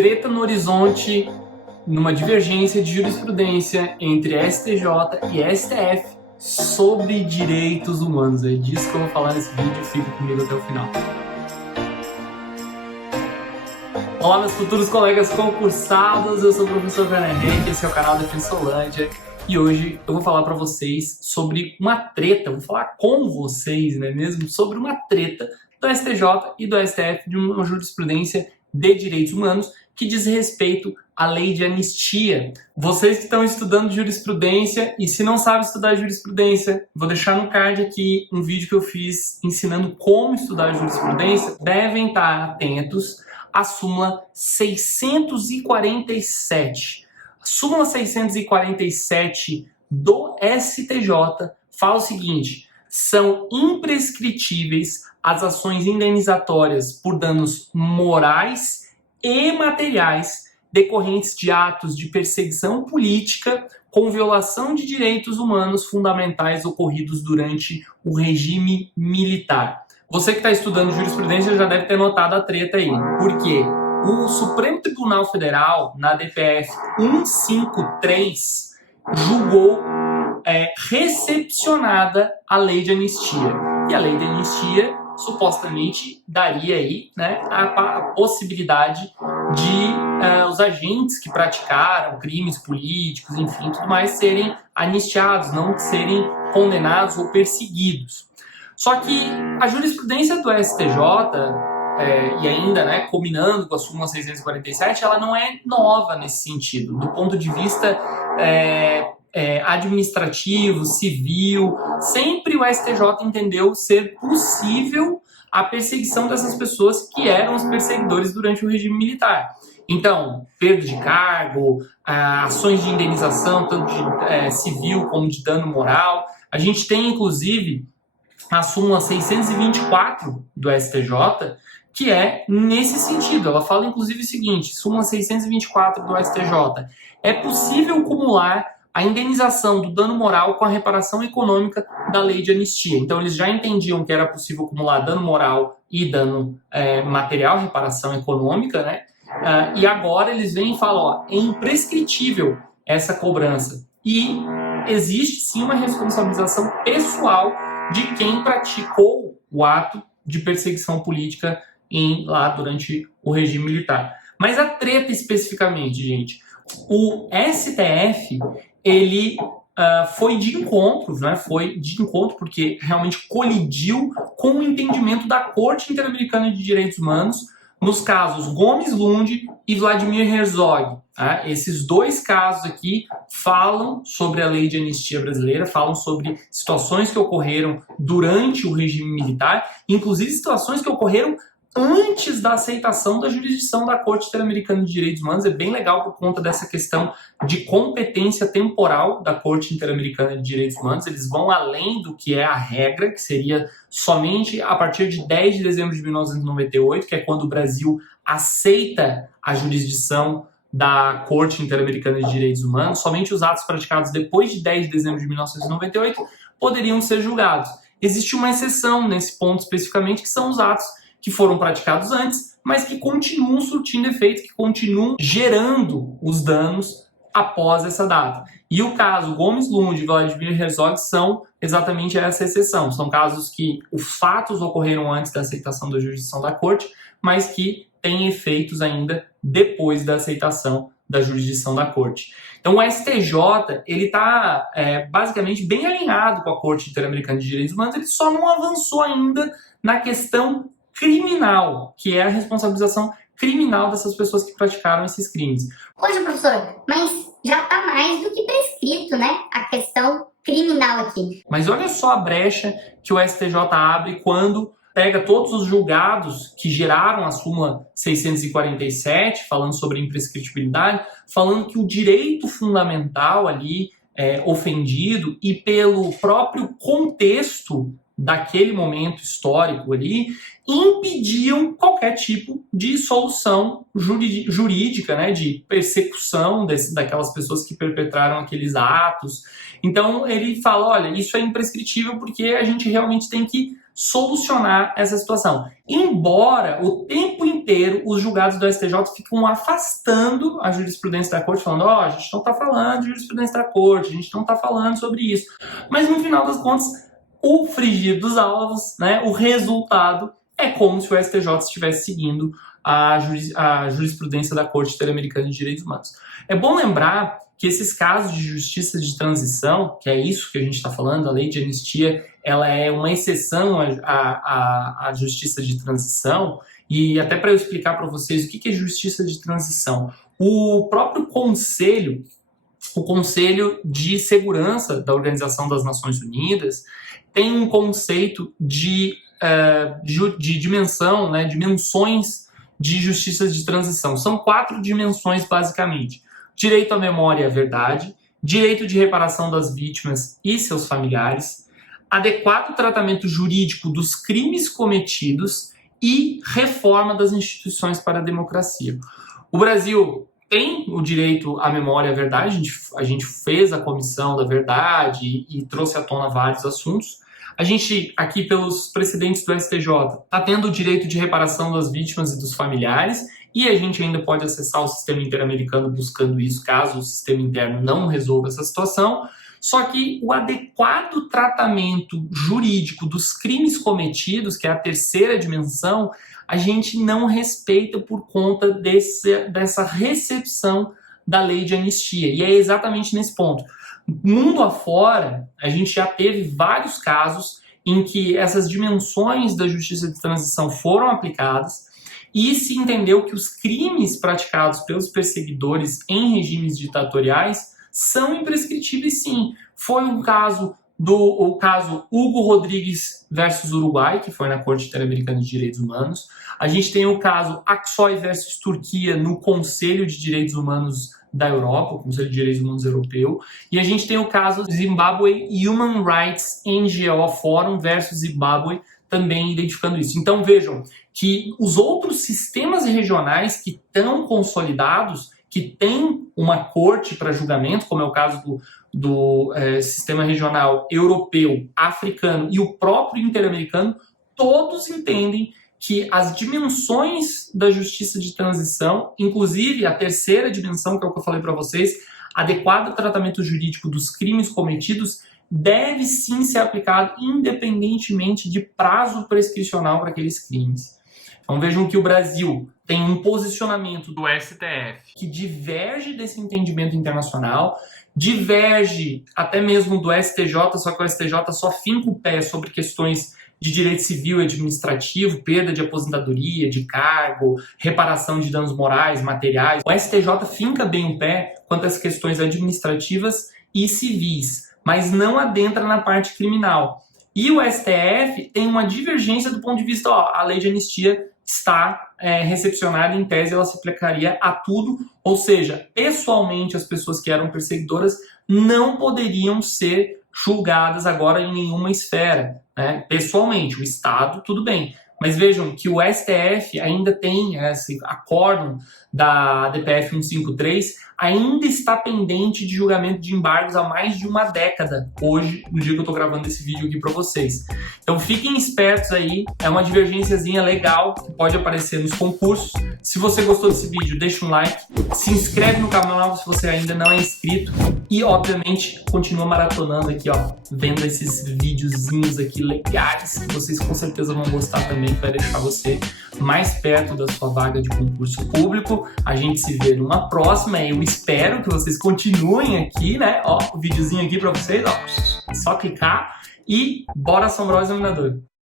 treta no horizonte, numa divergência de jurisprudência entre STJ e STF sobre direitos humanos. É disso que eu vou falar nesse vídeo, fica comigo até o final. Olá, meus futuros colegas concursados, eu sou o professor Fernando Henrique, esse é o canal Defensolândia, e hoje eu vou falar para vocês sobre uma treta, vou falar com vocês, né, mesmo, sobre uma treta do STJ e do STF de uma jurisprudência de direitos humanos que diz respeito à lei de anistia. Vocês que estão estudando jurisprudência e se não sabem estudar jurisprudência, vou deixar no card aqui um vídeo que eu fiz ensinando como estudar jurisprudência, devem estar atentos à súmula 647. A súmula 647 do STJ fala o seguinte: são imprescritíveis as ações indenizatórias por danos morais e materiais decorrentes de atos de perseguição política com violação de direitos humanos fundamentais ocorridos durante o regime militar. Você que está estudando jurisprudência já deve ter notado a treta aí. Por quê? O Supremo Tribunal Federal, na DPF 153, julgou recepcionada a lei de anistia. E a lei de anistia supostamente daria aí, né, a possibilidade de os agentes que praticaram crimes políticos, enfim, tudo mais, serem anistiados, não serem condenados ou perseguidos. Só que a jurisprudência do STJ, e ainda, né, combinando com a súmula 647, ela não é nova nesse sentido, do ponto de vista administrativo, civil. Sempre o STJ entendeu ser possível a perseguição dessas pessoas que eram os perseguidores durante o regime militar. Então, perda de cargo, ações de indenização, tanto de civil como de dano moral. A gente tem, inclusive, a súmula 624 do STJ, que é nesse sentido. Ela fala, inclusive, o seguinte: súmula 624 do STJ. É possível cumular a indenização do dano moral com a reparação econômica da lei de anistia. Então, eles já entendiam que era possível acumular dano moral e dano material, reparação econômica, né? E agora eles vêm e falam, ó, é imprescritível essa cobrança. E existe sim uma responsabilização pessoal de quem praticou o ato de perseguição política lá durante o regime militar. Mas a treta especificamente, gente, o STF, ele foi de encontro, né? Foi de encontro porque realmente colidiu com o entendimento da Corte Interamericana de Direitos Humanos nos casos Gomes Lund e Vladimir Herzog. Tá? Esses dois casos aqui falam sobre a lei de anistia brasileira, falam sobre situações que ocorreram durante o regime militar, inclusive situações que ocorreram antes da aceitação da jurisdição da Corte Interamericana de Direitos Humanos. É bem legal por conta dessa questão de competência temporal da Corte Interamericana de Direitos Humanos. Eles vão além do que é a regra, que seria somente a partir de 10 de dezembro de 1998, que é quando o Brasil aceita a jurisdição da Corte Interamericana de Direitos Humanos. Somente os atos praticados depois de 10 de dezembro de 1998 poderiam ser julgados. Existe uma exceção nesse ponto especificamente, que são os atos que foram praticados antes, mas que continuam surtindo efeito, que continuam gerando os danos após essa data. E o caso Gomes Lund e Vladimir Herzog são exatamente essa exceção. São casos que os fatos ocorreram antes da aceitação da jurisdição da Corte, mas que têm efeitos ainda depois da aceitação da jurisdição da Corte. Então o STJ, ele está basicamente bem alinhado com a Corte Interamericana de Direitos Humanos, ele só não avançou ainda na questão criminal, que é a responsabilização criminal dessas pessoas que praticaram esses crimes. Poxa, professor, mas já está mais do que prescrito, né? A questão criminal aqui. Mas olha só a brecha que o STJ abre quando pega todos os julgados que geraram a súmula 647, falando sobre imprescritibilidade, falando que o direito fundamental ali ofendido e pelo próprio contexto daquele momento histórico ali, impediam qualquer tipo de solução jurídica, né, de persecução daquelas pessoas que perpetraram aqueles atos. Então ele fala, olha, isso é imprescritível porque a gente realmente tem que solucionar essa situação. Embora o tempo inteiro os julgados do STJ ficam afastando a jurisprudência da corte, falando, a gente não está falando de jurisprudência da corte, a gente não está falando sobre isso. Mas no final das contas, o frigir dos ovos, né, o resultado é como se o STJ estivesse seguindo a jurisprudência da Corte Interamericana de Direitos Humanos. É bom lembrar que esses casos de justiça de transição, que é isso que a gente está falando, a lei de anistia, ela é uma exceção à justiça de transição, e até para eu explicar para vocês o que é justiça de transição. O próprio Conselho, o Conselho de Segurança da Organização das Nações Unidas, tem um conceito de dimensão, né, dimensões de justiça de transição. São 4 dimensões, basicamente. Direito à memória e à verdade, direito de reparação das vítimas e seus familiares, adequado tratamento jurídico dos crimes cometidos e reforma das instituições para a democracia. O Brasil tem o direito à memória e à verdade, a gente fez a comissão da verdade e trouxe à tona vários assuntos. A gente, aqui pelos precedentes do STJ, está tendo o direito de reparação das vítimas e dos familiares, e a gente ainda pode acessar o sistema interamericano buscando isso, caso o sistema interno não resolva essa situação. Só que o adequado tratamento jurídico dos crimes cometidos, que é a terceira dimensão, a gente não respeita por conta dessa recepção da lei de anistia. E é exatamente nesse ponto. Mundo afora, a gente já teve vários casos em que essas dimensões da justiça de transição foram aplicadas e se entendeu que os crimes praticados pelos perseguidores em regimes ditatoriais são imprescritíveis, sim. Foi um caso o caso Hugo Rodrigues versus Uruguai, que foi na Corte Interamericana de Direitos Humanos. A gente tem o caso Aksoy versus Turquia no Conselho de Direitos Humanos da Europa, o Conselho de Direitos Humanos Europeu. E a gente tem o caso Zimbabwe Human Rights NGO Forum versus Zimbabwe, também identificando isso. Então vejam que os outros sistemas regionais que estão consolidados, que têm uma corte para julgamento, como é o caso do sistema regional europeu, africano e o próprio interamericano, todos entendem que as dimensões da justiça de transição, inclusive a terceira dimensão, que é o que eu falei para vocês, adequado tratamento jurídico dos crimes cometidos, deve sim ser aplicado independentemente de prazo prescricional para aqueles crimes. Então vejam que o Brasil tem um posicionamento do STF que diverge desse entendimento internacional, diverge até mesmo do STJ, só que o STJ só finca o pé sobre questões de direito civil e administrativo, perda de aposentadoria, de cargo, reparação de danos morais, materiais. O STJ finca bem o pé quanto às questões administrativas e civis, mas não adentra na parte criminal. E o STF tem uma divergência do ponto de vista, a lei de anistia está recepcionada, em tese ela se aplicaria a tudo, ou seja, pessoalmente as pessoas que eram perseguidoras não poderiam ser julgadas agora em nenhuma esfera, né? Pessoalmente, o Estado, tudo bem. Mas vejam que o STF ainda tem esse acórdão da DPF 153, ainda está pendente de julgamento de embargos há mais de uma década, hoje, no dia que eu estou gravando esse vídeo aqui para vocês. Então fiquem espertos aí, é uma divergênciazinha legal que pode aparecer nos concursos. Se você gostou desse vídeo, deixa um like, se inscreve no canal se você ainda não é inscrito e, obviamente, continua maratonando aqui, vendo esses videozinhos aqui legais que vocês com certeza vão gostar também, que vai deixar você mais perto da sua vaga de concurso público. A gente se vê numa próxima. Eu espero que vocês continuem aqui, né? O videozinho aqui pra vocês, só clicar e bora assombrar o examinador.